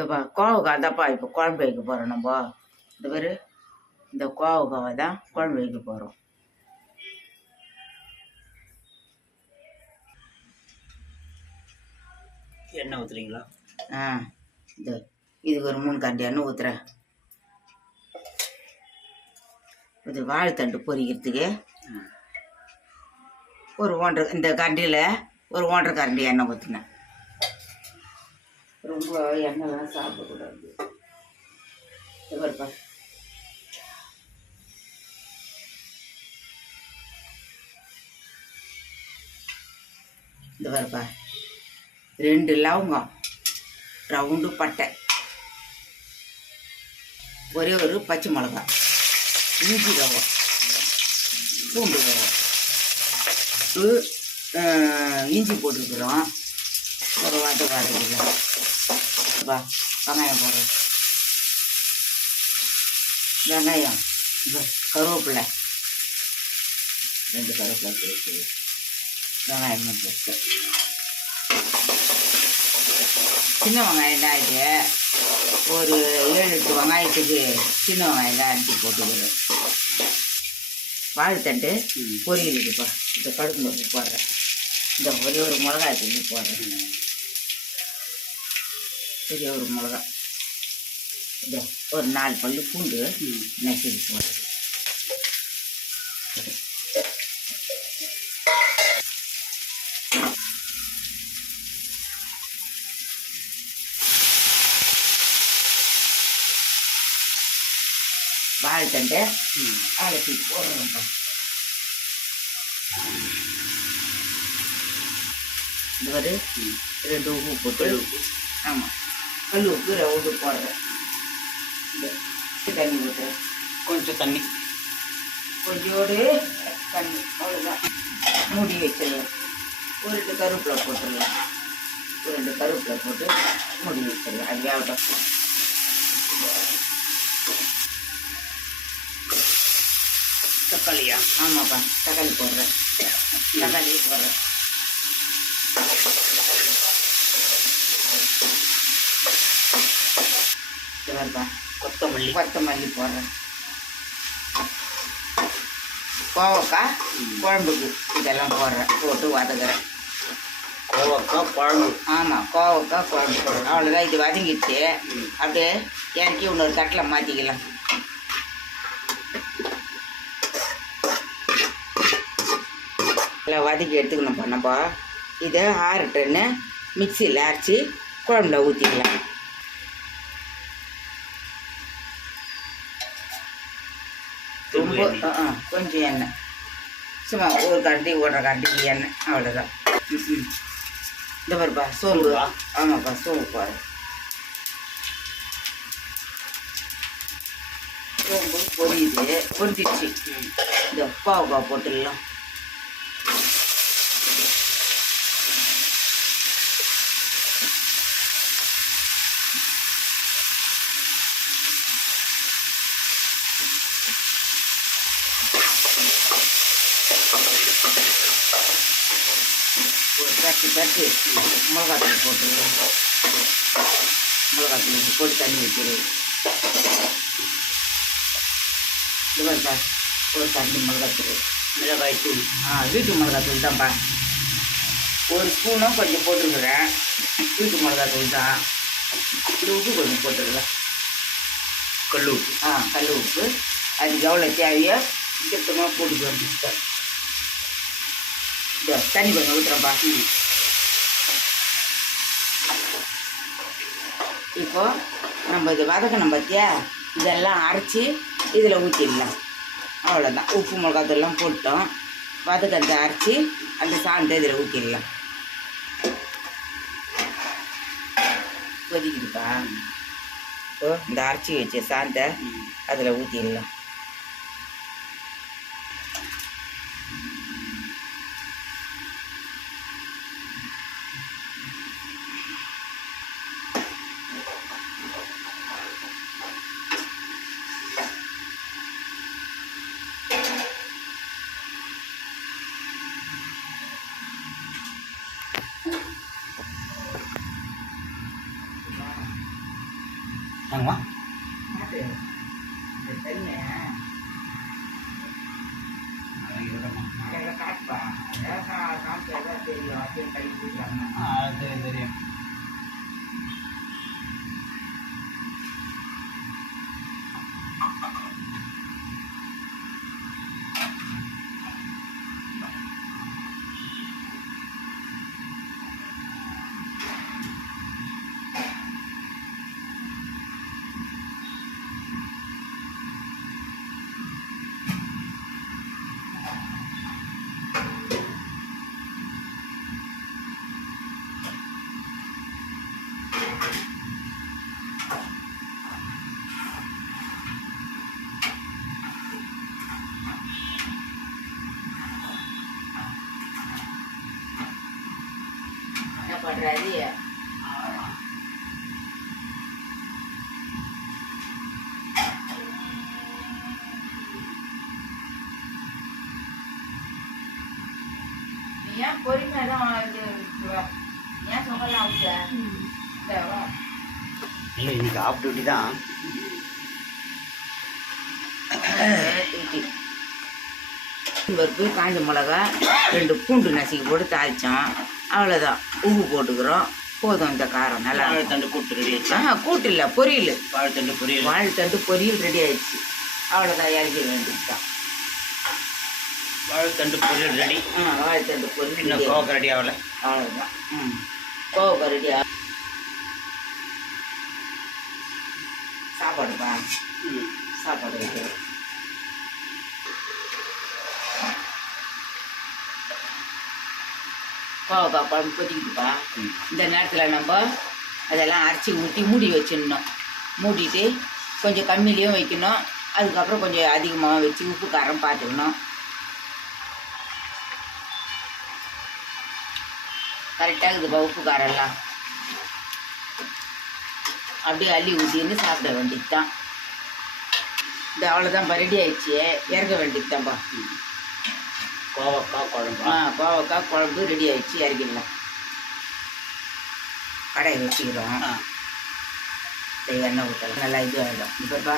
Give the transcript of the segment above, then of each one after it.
இதுப்பா கோவக்காய் தான்ப்பா இப்போ குழம்பு வைக்க போகிறோம் நம்ம. இந்த பேர் இந்த கோவக்காவை தான் குழம்பு வைக்க போகிறோம். எண்ணெய் ஊற்றுறீங்களா? இதுக்கு ஒரு 3 கரண்டி எண்ணெய் ஊற்றுறேன். இது வாழைத்தண்டு பொரிக்கிறதுக்கு ஒரு 1.5 இந்த கரண்டியில் ஒரு 1.5 கரண்டி எண்ணெய் ஊற்றினேன். ரொம்ப எண்ணெய்லாம் சாப்பிடக்கூடாது. இந்த வரப்பா 2 லவங்கம், ரவுண்டு பட்டை, ஒரே ஒரு பச்சை மிளகா, இஞ்சி ரவம், பூண்டு ரவம், இஞ்சி போட்டுக்கிறோம். ஒரு வாட்டை வாரதில்லை. வெங்காயம் போடுறோம். வெங்காயம், கருவேப்பிலை, 2 கருவேப்பிலை சேர்த்து வெங்காயம் போட்டு சின்ன வெங்காயம் தான் இது. ஒரு 7-8 வெங்காயத்துக்கு சின்ன வெங்காயம் தான் அரிசி போட்டுக்கிறேன். வாழைத்தண்டு பொரியலுக்குப்பா இந்த கடுப்பு நோக்கி போடுறேன். இந்த ஒரே ஒரு மிளகாய் தூக்கி போடுறேன். பெரிய ஒரு மிளகா, இந்த ஒரு 4 பல்லு பூண்டு நசுக்கி போடுறேன். வாழைத்தண்டை அலசி போடுறோம்ப்பா. இந்த ஒரு 2 உப்பு போட்டு, ஆமாம் கல் உப்பு ரவுண்டு போடுறேன். தண்ணி ஊற்றுறேன். கொஞ்சம் தண்ணி, கொஞ்சோடு தண்ணி, அவ்வளோதான். மூடி வச்சிடலாம். ஒரு 2 கருவேப்பிலை போட்டுடலாம். ஒரு 2 கருவேப்பிலை போட்டு மூடி வச்சிடலாம். அது வேகட்டும். தக்காளியா? ஆமாப்பா, தக்காளி போடுறேன். தக்காளி போடுறேன். சரிப்பா, கொத்தமல்லி போடுறேன். கோவக்காய் குழம்புக்கு இதெல்லாம் போடுறேன். போட்டு வதக்குறேன். கோவக்காய் குழம்பு? ஆமாம், கோவக்காய் குழம்பு போடுறேன். அவ்வளோதான். இது வதங்கிடுச்சு. அப்படியே இறக்கி இன்னொரு தட்டில் மாற்றிக்கலாம். வதக்கி எடுத்துக்கணும்ப்பா. நம்ம இதை 6 டன்னு மிக்சியில் அரைச்சி குழம்புல ஊற்றிக்கலாம். ரொம்ப கொஞ்சம் எண்ணெய், சும்மா ஒரு கரண்டி 1.5 கரண்டி எண்ணெய், அவ்வளோதான். இந்த பாருப்பா சோம்பு. ஆமாப்பா, சோம்பு பாரு. சோம்பு பொரிஞ்சிடுச்சு. இந்த பாவக்காய் போட்டுடலாம். தட்டி மிளகாத்தூள் போட்டுருவோம். மிளகாத்தூள் போட்டு தண்ணி ஊற்றிடுவோம். இதுவாப்பா ஒரு தண்ணி மிளகாத்தூள், மிளகாய்த்தூள். வீட்டு மிளகாத்தூள் தான்ப்பா. ஒரு ஸ்பூனும் கொஞ்சம் போட்டுருக்குறேன். வீட்டு மிளகாத்தூள் தான். இது உப்பு கொஞ்சம் போட்டுடலாம். கல் உப்பு. கல் உப்பு. அது எவ்வளோ தேவையோ சுத்தமாக போட்டுக்கலாம். தண்ணி கொஞ்சம் ஊற்றுறேன்ப்பா. இப்போ நம்ம இது வதக்கணும் பார்த்தியா, இதெல்லாம் அரைச்சி இதில் ஊற்றிடலாம். அவ்வளோதான். உப்பு மிளகாத்தூள்லாம் போட்டோம். வதக்கத்தை அரைச்சி அந்த சாந்தை இதில் ஊற்றிடலாம். கொதிக்குதுப்பா. இப்போ இந்த அரைச்சி வச்ச சாந்தை அதில் ஊற்றிடலாம். வாங்கம்மா. அது இந்த தண்ணி இருக்கட்டும். அதில் காட்டுப்பா காமிச்சா தெரியும் அப்படியே கை கொடுக்குறாங்க. அது தெரியும். என்ன பண்ணுறாரு? நீ ஏன் பொறுமையாக தான் ஏன் சொல்லலாம் அவங்க இல்லை, இன்னைக்கு ஆஃப் டியூட்டி தான். பருப்பு, காஞ்ச மிளகா, 2 பூண்டு நசுக்கி போட்டு தாளித்தோம். அவ்வளோதான். உப்பு போட்டுக்கிறோம். போதும். இந்த காரம் நல்லா வாழைத்தண்டு கூட்டு ரெடி ஆயிடுச்சு. கூட்டு இல்லை, பொரியல். வாழைத்தண்டு பொரியல். வாழைத்தண்டு பொரியல் ரெடி ஆயிடுச்சு. அவ்வளோதான், இறக்கி வேண்டியதுதான். வாழைத்தண்டு பொரியல் ரெடி. வாழைத்தண்டு பொரியல் இன்னும் கோவக்காய் ரெடி ஆகலை. அவ்வளோதான். கோவக்காய் ரெடி ஆகும். சாப்பாடுப்பா, சாப்பாடு வைக்கிறோம். கோவக்காய் குழம்பு கொதிக்குதுப்பா. இந்த நேரத்தில் நம்ம அதெல்லாம் அரைச்சி ஊற்றி மூடி வச்சிடணும். மூடிட்டு கொஞ்சம் கம்மியிலையும் வைக்கணும். அதுக்கப்புறம் கொஞ்சம் அதிகமாக வச்சு உப்பு காரம் பார்த்துக்கணும். கரெக்டாக இருக்குதுப்பா உப்பு காரெல்லாம். அப்படியே அள்ளி ஊற்றின்னு சாப்பிட வேண்டியது தான். இந்த அவ்வளோதான்ப்பா, ரெடி ஆயிடுச்சு. இறக்க வேண்டியது தான்ப்பா. கோவக்காய் குழம்பு. கோவக்காய் குழம்பு ரெடி ஆயிடுச்சு. இறக்கிடலாம். கடையை வச்சுக்கிறோம். எண்ணெய் ஊற்றலாம். நல்லா இது ஆகிடும். இப்போப்பா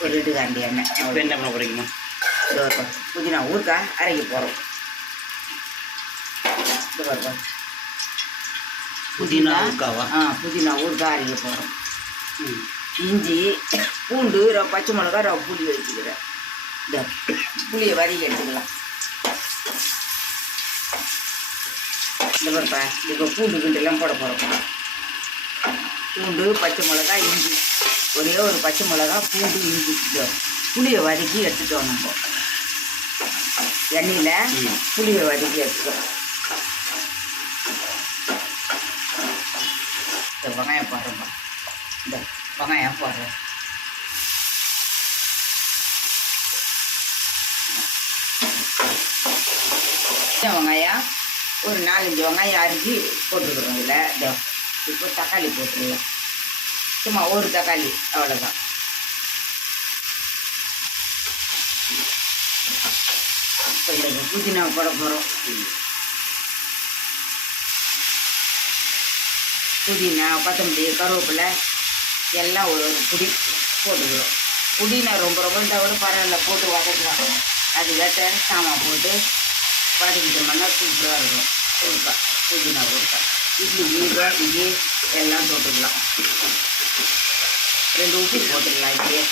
ஒரு 2 கரண்டி எண்ணெய். இப்போ என்ன பண்ண போகிறீங்கம்மா? இதோப்பா புதினா ஊறுக்காய் அரைக்க போகிறோம். இது பாருப்பா, புதினா ஊறுகாவா? புதினா ஊறுகாய் அரைக்க போகிறோம். இஞ்சி, பூண்டு, பச்சை மிளகா, புளி வச்சுக்கிறேன். இந்த புளியை வதக்கி எடுத்துக்கலாம். இந்த பாருப்பா, இப்போ பூண்டு கிண்டெல்லாம் போட போகிறோம். பூண்டு, பச்சை மிளகா, இஞ்சி, ஒரே ஒரு பச்சை மிளகா, பூண்டு, இஞ்சி, புளியை வதக்கி எடுத்துட்டோம். நம்ம எண்ணெயில் புளியை வதக்கி எடுத்துக்கிறோம். இந்த வெங்காயம் போடுறோம்ப்பா. இந்த வெங்காயம் போடுறோம். வெங்காயம் ஒரு 4-5 வெங்காயம் அரிஞ்சு போட்டுக்கிறோம். இதில் இதோ இப்போ தக்காளி போட்டுருவோம். சும்மா ஒரு தக்காளி, அவ்வளோதான். இப்போ இந்த புதினா போட போகிறோம். புதினா, கொத்தமல்லி, கருவேப்பிலை எல்லாம் ஒரு புடி போட்டுக்கிறோம். புதினா ரொம்ப இருந்தால் கூட பரவாயில்ல, போட்டு வதக்கலாம். அது வெட்ட சாமான் போட்டு வதக்கிட்டோம்னா சூப்பராக இருக்கும். ஊறுகாய், புதினா ஊறுகாய். இட்லிக்கு, தோசைக்கு எல்லாம் போட்டுக்கலாம். 2 உப்பு போட்டுக்கலாம். இப்படியே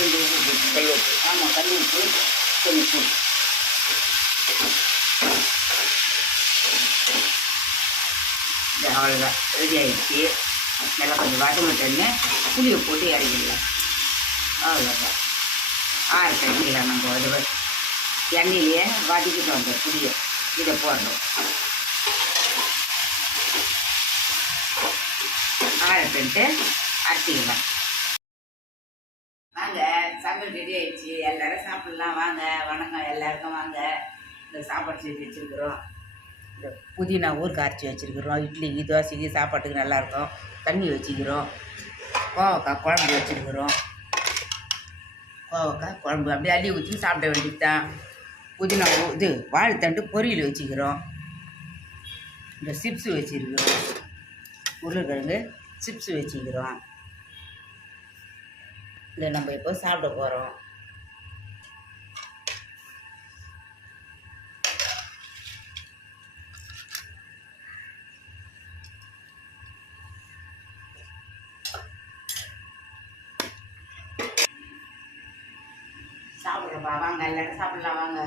2 உப்பு போட்டு கல் உப்பு. ஆமாம், கல் உப்பு கொஞ்சம் போட்டு அவ்வளோதான், ரெடி ஆகிடுச்சு. நல்லா கொஞ்சம் வதங்கிட்டோன்னு புளியை போட்டு இறங்கிடலாம். அவ்வளோதான். கட்டிக்கலாம். நம்ம அது எண்ணெயிலேயே வதக்கிட்டோம். அந்த புளியை இதை போடணும். ஆறட்டுன்ட்டு அரைச்சிக்கலாம். வாங்க, சமையல் ரெடி ஆயிடுச்சு. எல்லோரும் சாப்பிட்லாம். வாங்க, வணக்கம் எல்லாருக்கும். வாங்க, இந்த சாப்பாடு செஞ்சு வச்சுருக்குறோம். இந்த புதினா ஊறுகாய் அரைச்சி வச்சுருக்குறோம். இட்லிக்கு, தோசைக்கு, சாப்பாட்டுக்கு நல்லாயிருக்கும். தண்ணி வச்சுக்கிறோம். கோவக்காய் குழம்பு வச்சுருக்குறோம். கோவக்காய் குழம்பு அப்படியே அள்ளி ஊற்றி சாப்பிட வேண்டியது தான். புதினா இது வாழைத்தண்டு பொரியல் வச்சுக்கிறோம். இந்த சிப்ஸு வச்சுருக்குறோம். உருளைக்கிழங்கு சிப்ஸ் வச்சுக்கிறோம். இதை நம்ம இப்போ சாப்பிட போகிறோம். சாப்பிட்றப்பா வாங்க, எல்லாரும் சாப்பிடலாம் வாங்க.